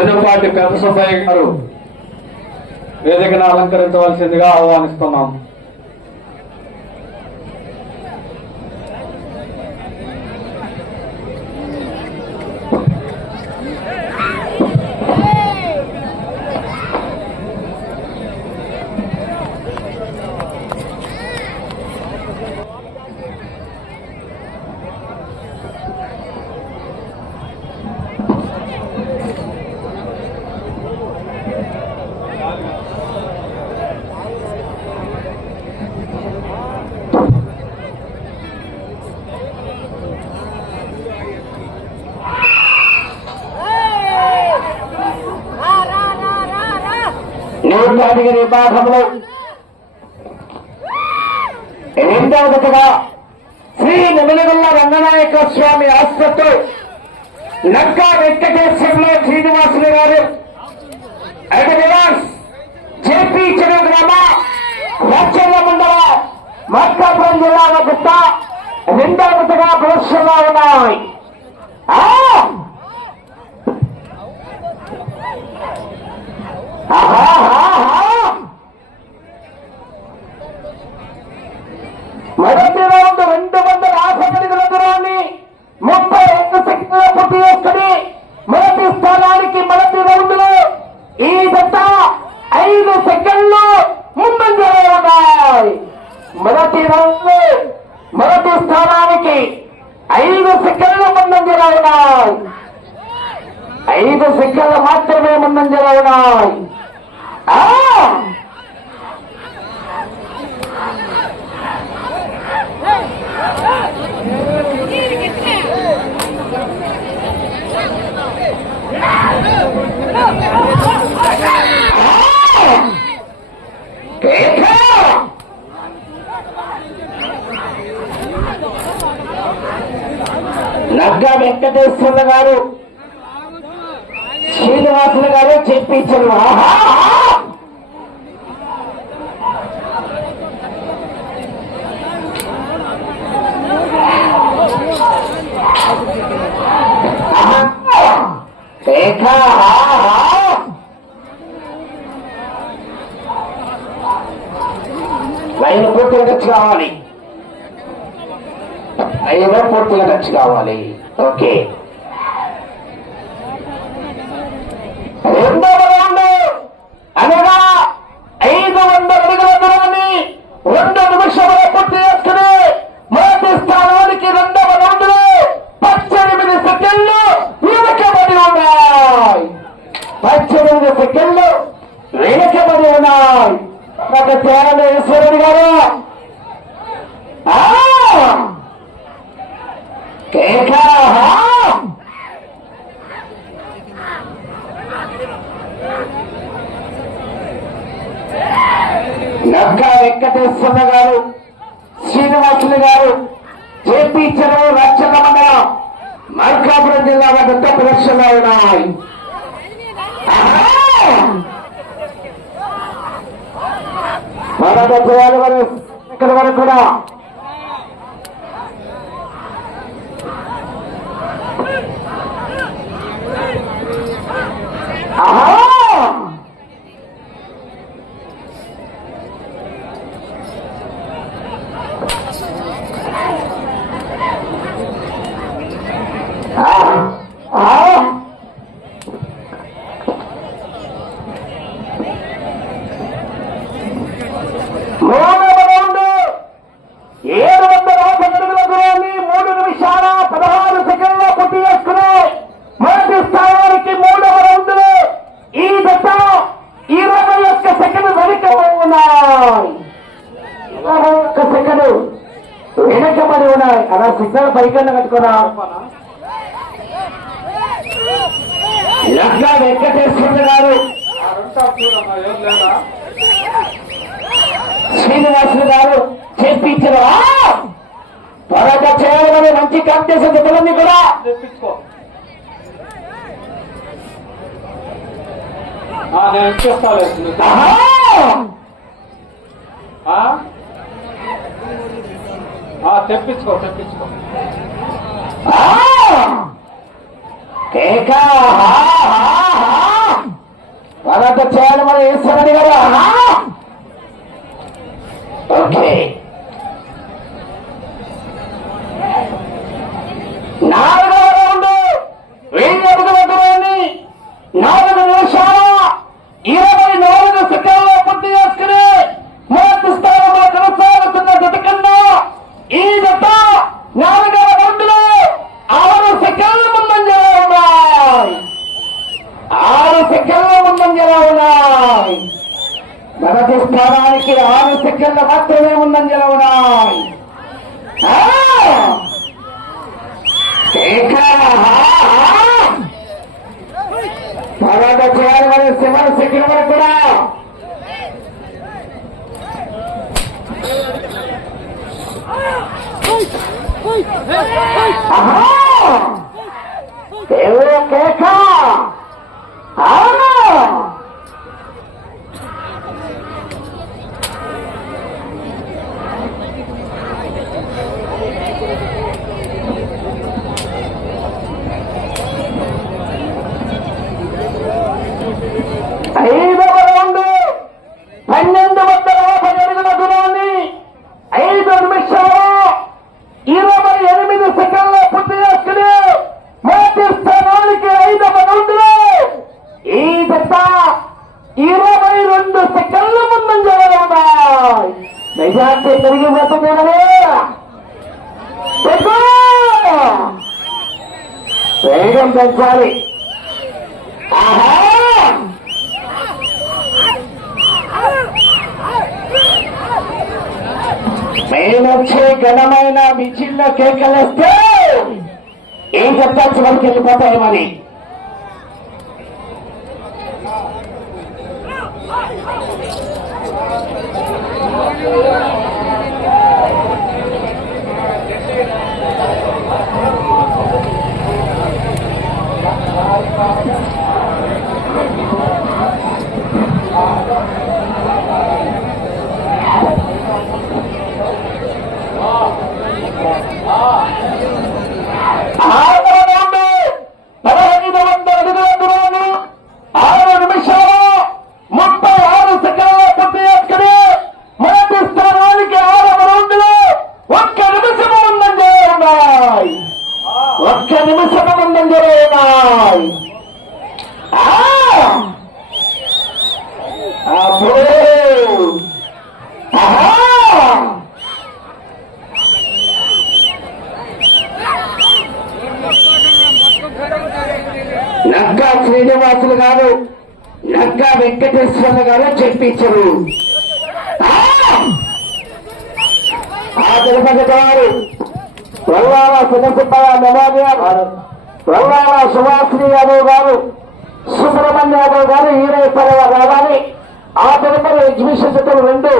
చెన్నుపాటి పెద్ద సుబ్బయ్య గారు వేదికను అలంకరించవలసిందిగా ఆహ్వానిస్తున్నాం. కేటగిరీ విభాగంలో రెండవ దశగా శ్రీ నెమలిగొల్ల రంగనాయక స్వామి ఆసుపత్రి నక్కా వెంకటేశ్వరరావు శ్రీనివాసులు గారు జేపీ చెరువు గ్రామ రాచర్ల మండల మార్కాపురం జిల్లా వద్ద రెండవ దశగా ప్రదర్శనలో ఉన్నాయి. మొదటి రౌండ్ 250 అడుగుల దూరాన్ని 32 సెకండ్ల పూర్తి చేసుకుని మొదటి స్థానానికి మొదటి రౌండ్ లో ఈ దశ 5 సెకండ్లు ముందంజలో ఉన్నాయి. మొదటి రౌండ్ మొదటి స్థానానికి 5 సెకండ్లు ముందంజలో ఉన్నాయి. 5 సెకండ్లు మాత్రమే ముందంజలో ఉన్నాయి. నగ్గా వెంకటేశ్వర గారు శ్రీనివాసులు గారు చెప్పించారు. లైన్ పూర్తిగా టచ్ కావాలి. లైన్ పూర్తిగా టచ్ కావాలి. ఓకే, రెండవ రౌండ్ అనగా 500 అడుగుల దూరాన్ని 2 నిమిషాలు పూర్తి చేసుకుని మొదటి స్థానానికి రెండవ రౌండ్ లో 18 సెకండ్లు వెనుకబడి ఉన్నాయి. 18 సెకండ్లు వెనుకబడి ఉన్నాయి. ఒక ఈశ్వరుడు గారు నగ్గా వెంకటేశ్వర గారు శ్రీనివాసులు గారు జేపీ చెరువు రాచర్ల మండలం మార్కాపురం జిల్లా వద్ద ప్రదర్శనలో ఉన్నాయి. మరొక చేయాలి వారు ఇక్కడ వరకు కూడా వెనకబడి ఉన్నాయి. అలా సిగ్నల్ పైకన్నా కట్టుకున్నా. నగ్గా వెంకటేశ్వర గారు శ్రీనివాసులు గారు చేయించారు. త్వరగా చేయాలని మంచి కాంపిటీషన్ జతలన్నీ కూడా తెప్పించుకో తెప్పించుకో. కేకా తర్వాత చేయాలి మన ఈశ్వరుడి గారు. ఓకే, 4వ రౌండ్ 1000 అడుగుల దూరాన్ని 4 నిమిషాల 24 సెకండ్లో పూర్తి చేసుకుని మొదటి స్థానంలో కొనసాగుతున్న జత కన్నా ఈ జత 4వ రౌండ్లో 6 సెకండ్ల ముందంజలో ఉన్నాయి. 6 సెకండ్ల ముందంజలో ఉన్నాయి. మొదటి స్థానానికి 6 సెకండ్లు మాత్రమే ముందంజలో ఉన్నాయి. తర్వాత చేయాలి మరి చివరి సెకండ్ వరకు కూడా. కేక ఐదవ రౌండ్ 1250 అడుగుల దూరాన్ని 5 నిమిషాలు 28 సెకండ్లో పూర్తి చేసుకుని మొదటి స్థానానికి 5వ రౌండ్లో ఈ జత 22 సెకండ్ల ముందంజలో ఉన్నాయి. మెజార్టీ పెరిగిపోతుంది. వేగం పెంచాలి. మేమొచ్చే ఘనమైన మిచిల్లో కేకలేస్తే ఏం చెప్తా చివరికి వెళ్ళిపోతాయేమని. నక్కా శ్రీనివాసులు గారు, నక్కా వెంకటేశ్వర్లు గారు చెప్పించరు. ఆ తిరుపతి గారు వల్లాల సునసుబ్బయ్య మెమోరియల్, వల్లాల సుభాశ్రీ యాదవ్ గారు, సుబ్రహ్మణ్య యాదవ్ గారు ఈరేపల్లి రావాలి. ఆ తదుపరి ఎగ్జిబిషన్ జతలు 2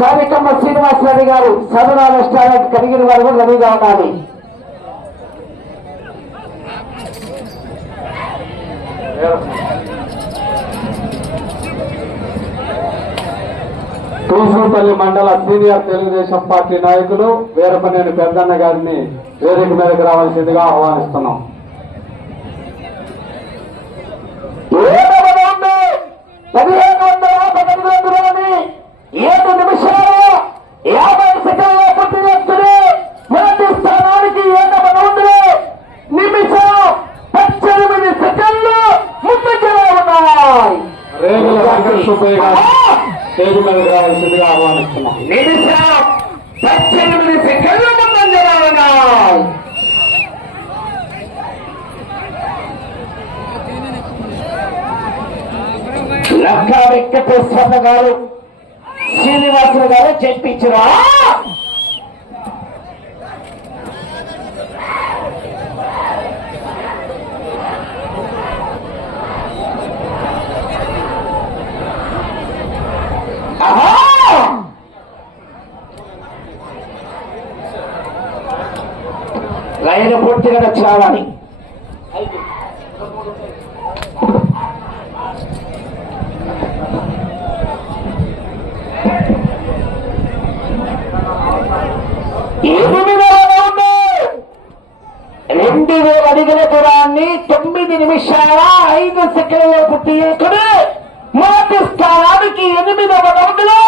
సారికమ్మ శ్రీనివాసరెడ్డి గారు సదనా రెస్టారెంట్ కలిగిన వారు రెడీగా ఉండాలి. తూసుపల్లి మండల సీనియర్ తెలుగుదేశం పార్టీ నాయకులు వీరపనేని పెద్దన్న గారిని వేదిక మీదకి రావాల్సిందిగా ఆహ్వానిస్తున్నాం. 7 నిమిషాలు 50 సెకండ్ల పూర్తి చేస్తుంది. మొదటి స్థానానికి 7వ రౌండ్లో నిమిషం 18 సెకండ్లు ముందుకు ఉన్నాయి. రేగుల వెంకట సుబ్బయ్య గారు వేదిక మీదకి రావాల్సిందిగా ఆహ్వానిస్తున్నాం. నిమిషం 18 సెకండ్లు ముందంజలో ఉన్నాయి. లక్కా వెంకటేశ్వర్ల గారు, శ్రీనివాసులు గారు చెప్పించరా. లైన్ పూర్తిగా వచ్చి రావాలి. అడుగుల దూరాన్ని 9 నిమిషాల 5 సెకండ్లలో పూర్తి చేసుకుని మొదటి స్థానానికి 8వ రౌండ్లో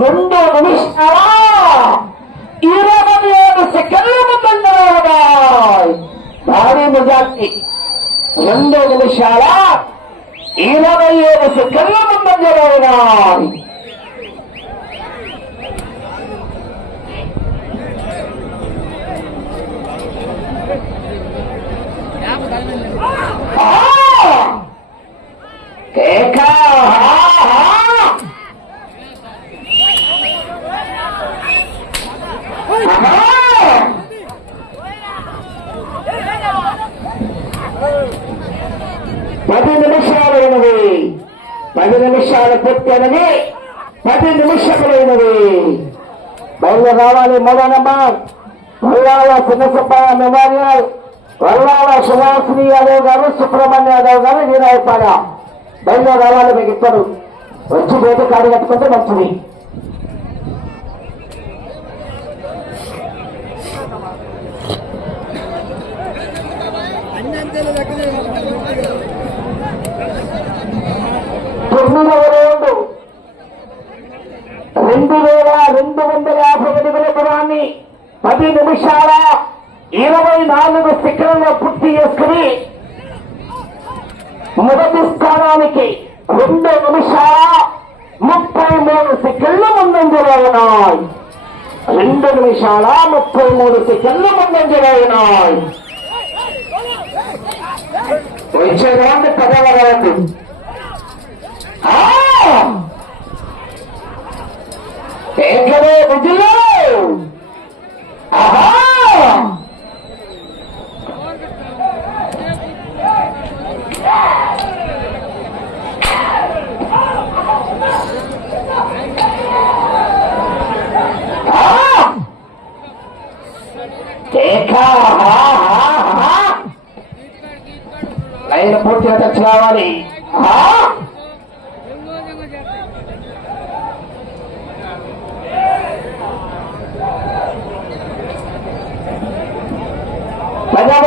2 నిమిషాల 27 సెకండ్ల ముందంజలో ఉన్నాయి. భారీ మెజార్టీ 2 నిమిషాల 27 సెకండ్ల ముందంజలో ఉన్నాయి. కేకా 10 నిమిషాలైనవి. 10 నిమిషాలు పూర్తయినవి. 10 నిమిషములైనవి. బయలు రావాలి. 3వ నెంబర్ వల్లాల చిన్నసుబ్బయ్య మెమోరియల్, వల్లాల సుభాషిణి యాదవ్ గారు, సుబ్రహ్మణ్య యాదవ్ గారు, వీరాయపాడ. బయలు రావాలి. మీకు ఇద్దరు వచ్చి బయట కాడి కట్టుకుంటే మంచిది. తొమ్మిదవ రౌండ్ 2250 అడుగుల దూరాన్ని 10 నిమిషాల 24 సెకండ్లలో పూర్తి చేసుకుని మొదటి స్థానానికి 2 నిమిషాల 33 సెకండ్ల ముందంజలో ఉన్నాయి. 2 నిమిషాల 33 సెకండ్ల ముందంజలో ఉన్నాయి. వచ్చే రౌండ్ 10వ రౌండ్. ఏకమే విజులు. లైన్ పూర్తిగా టచ్ కావాలి.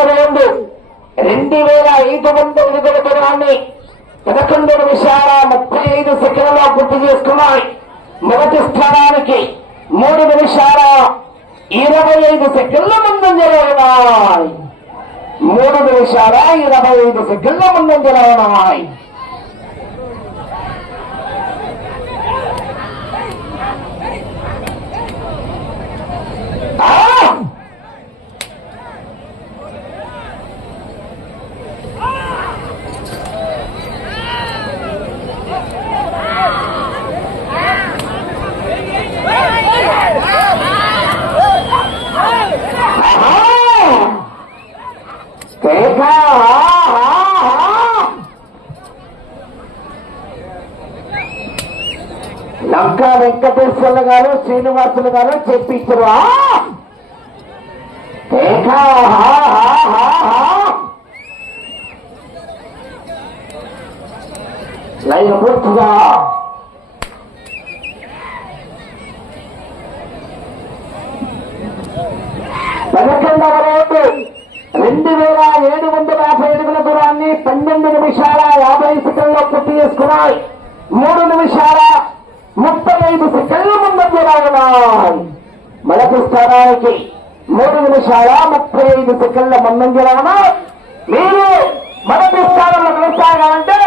రౌండ్ 2500 అడుగుల దూరాన్ని 11 నిమిషాల 35 సెకండ్లలో పూర్తి చేసుకున్నాయి. మొదటి స్థానానికి 3 నిమిషాల 25 సెకండ్ల ముందంజలో ఉన్నాయి. 3 నిమిషాల 25 సెకండ్ల ముందంజలో ఉన్నాయి. లంకా వెంకటేశ్వర్లు గారు, శ్రీనివాసులు గారు చెప్పించరు. లైన్ పూర్తిగా 11వ రౌండ్ 2750 అడుగుల దూరాన్ని 12 నిమిషాల 50 సెకండ్లో పూర్తి చేసుకున్నాయి. 3 నిమిషాల 35 సెకండ్ల ముందంజలో ఉన్నాయి. మొదటి స్థానానికి 3 నిమిషాల 35 సెకండ్ల ముందంజలో ఉన్నాయి. మీరు మొదటి స్థానంలో కొనసాగాలంటే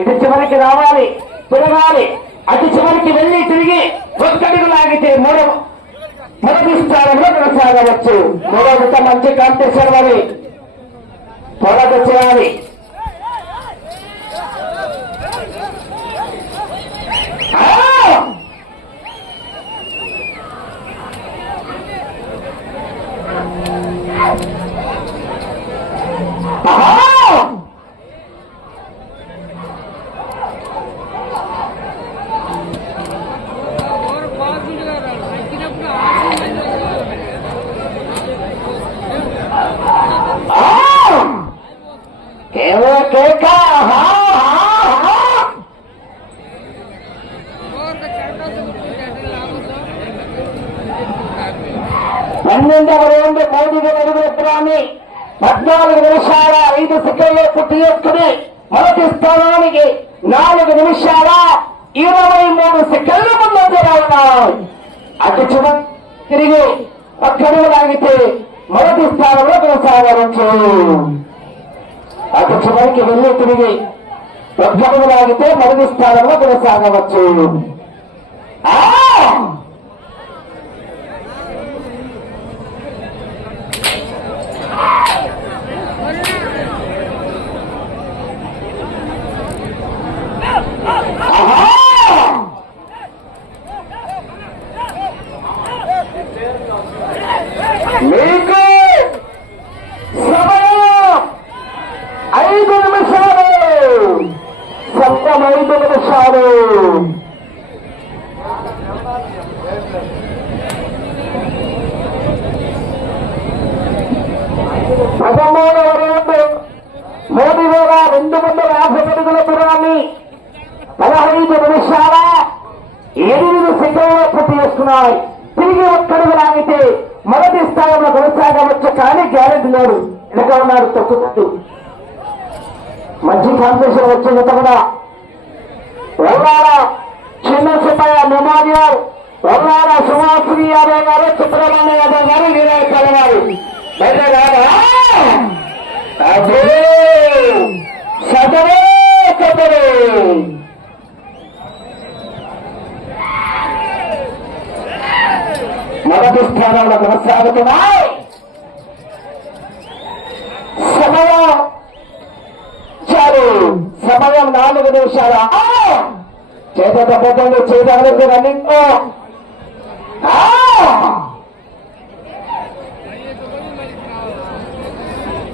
ఇటు చివరికి రావాలి, తిరగాలి. అటు చివరికి వెళ్ళి తిరిగి ఒక్కడికి లాగితే మొదటి స్థానంలో కొనసాగవచ్చు. మూడో మంచి కాంపిటీషన్ మరి త్వరగా చేయాలి. పన్నెండవ రౌండ్ 3000 అడుగుల దూరాన్ని 14 నిమిషాల 5 సెకండ్లో పూర్తి చేసుకుని మొదటి స్థానానికి 4 నిమిషాల 23 సెకండ్ల ముందంజలో ఉన్నాయి. అటు చివరి తిరిగి ఒక్కడుగు లాగితే మొదటి స్థానంలో కొనసాగవచ్చు. అటు చివరికి వెళ్ళి తిరిగి ఒక్కడుగు లాగితే మొదటి స్థానంలో కొనసాగవచ్చు. మీకు సమయం 5 నిమిషాలు. సమయం 5 నిమిషాలు. పదమూడవ రౌండ్ 3,250 అడుగుల దూరాన్ని 15 నిమిషాల 8 సెకండ్లు పూర్తి చేసుకున్నాయి. తిరిగి ఒక్కడుగు లాగితే మొదటి స్థానంలో కొనసాగవచ్చు. కానీ గ్యారెంటీ లేడు. వెనక ఉన్నాడు తొక్కుతూ. మంచి కాంపిటీషన్ వచ్చింది కూడా. వల్లాల చిన్న సుబ్బయ్య మెమోరియల్, వల్లాల సుభాశ్రీ యాదవ్ గారు, సుబ్రహ్మణ్య యాదవ్ గారు, వీరాయపాల గారు బయట రాగా సదరే సదరే మొదటి స్థానంలో కొనసాగుతున్నాయి. సమయం చాలు. సమయం 4 నిమిషాలు. చేతపోతుంది చేయడానికి రన్నింగ్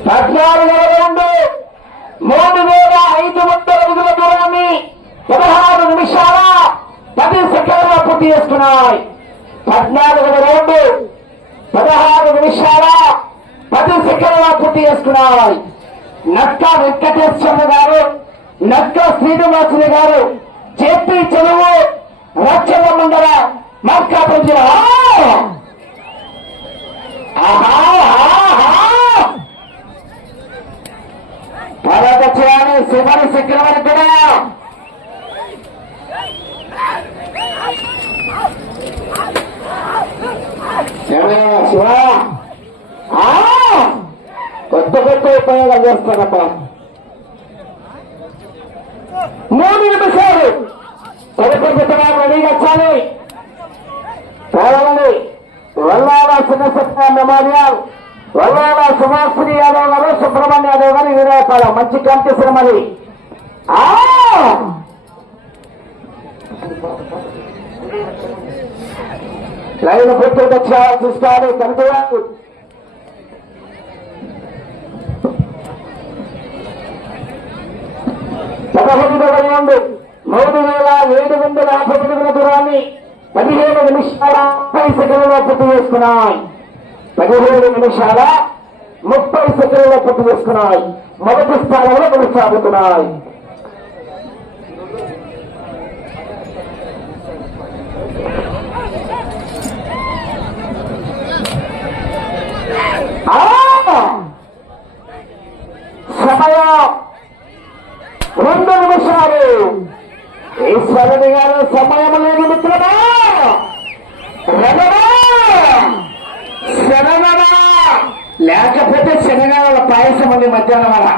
14వ రౌండ్ 3,500 అడుగుల దూరాన్ని 16 నిమిషాల 10 సెకండ్ల పూర్తి చేసుకున్నాయి. 14వ రౌండ్ 16 నిమిషాల 10 సెకండ్ల పూర్తి చేసుకున్నాయి. నక్క వెంకటేశ్వర గారు, నక్క శ్రీనివాసులు గారు, జేపీ చెరువు, రక్షణ మండల మార్కాపురం జిల్లా. తర్వాత చేయాలి శివరి చక్రవర్తి కూడా శివ కొత్త కొత్త ఉపయోగాలు చేస్తానమ్మా. 3 నిమిషాలు తదుపరి రెడీగా చాలి. కావాలండి. వల్లాల చిన్న మెమోరియల్, వల్లాల సుభాశ్రీ యాదవ్ గారు, సుబ్రహ్మణ్య యాదవ్ గారు, వీరాయపాల. మంచి కాంపిటీషన్ మరి. లైన్ పూర్తిగా చూసుకోవాలి. కనుకోవాలి. పదకొండవ రౌండ్ 3,750 అడుగుల దూరాన్ని 17 నిమిషాల 30 సెకండ్లలో పూర్తి చేసుకున్నాయి. 17 నిమిషాల 30 సెకండ్లలో పూర్తి చేసుకున్నాయి. మొదటి స్థానంలో కొనసాగుతున్నాయి. సమయం 2 నిమిషాలు. ఈశ్వరుడి గారు సమయం లేదు మిత్రమా. శనగనా లేకపోతే శనగల పాయసం ఉంది మధ్యాహ్నం వల్ల.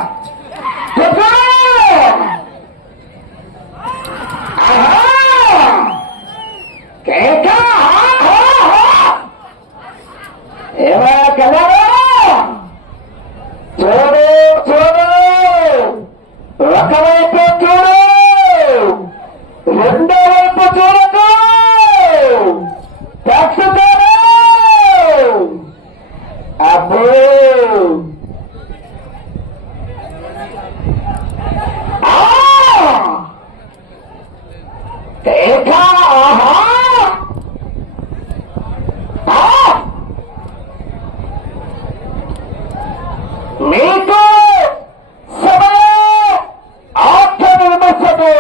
ఏమా కలరు చూడు చూడు, ఒకవైపు చూడు, రెండో వైపు చూడకు. తక్షుతాడు అబ్బో. మీకు సమయం 8 నిమిషాలు.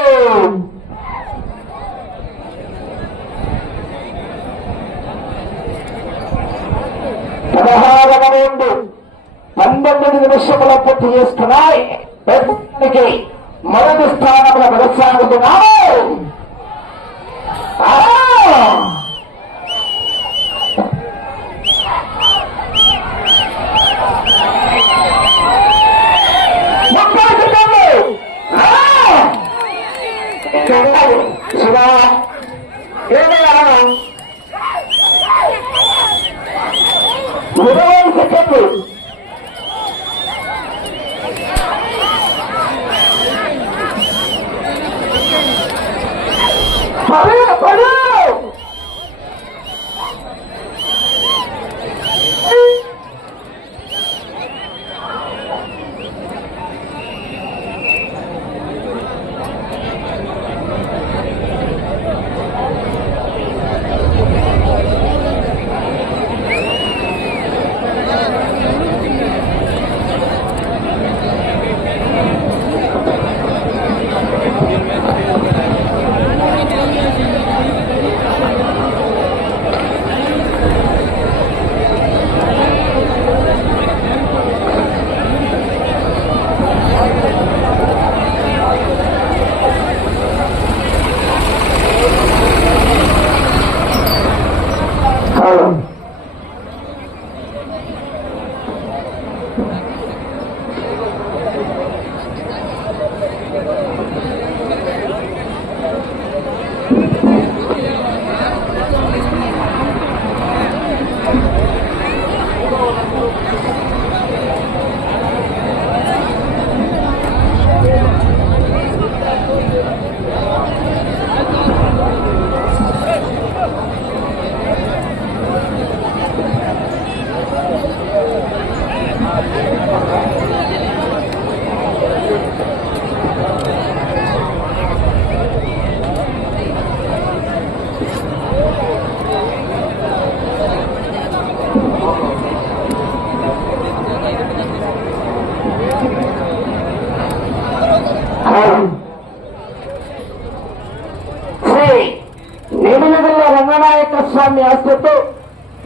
16వ రౌండ్ 19 నిమిషముల పూర్తి చేసుకున్నాయి. మొదటి స్థానంలో కొనసాగుతున్నాము. శివ 20 సెకండ్లు. పడు నేమినగల్ల రంగనాయక స్వామి ఆస్తుతో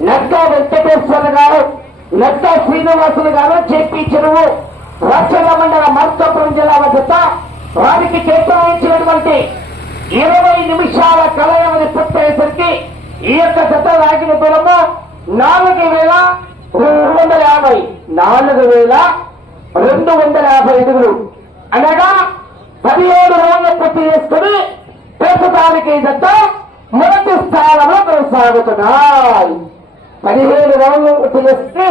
నక్కా వెంకటేశ్వర గారు, నక్కా శ్రీనివాసులు గారు, చేపీ చెరువు రాచర్ల మండల మార్కాపురం జిల్లా వద్ద వారికి కేటాయించినటువంటి 20 నిమిషాల కలయమని పూర్తయ్యేసరికి ఈ యొక్క జత లాగిన దూరము 4,250 అడుగులు అనగా 17 రౌండ్లు పూర్తి చేసుకుని ప్రస్తుతానికి జత మొదటి స్థానంలో కొనసాగుతున్నాయి. 17 రౌండ్లు పూర్తి చేస్తే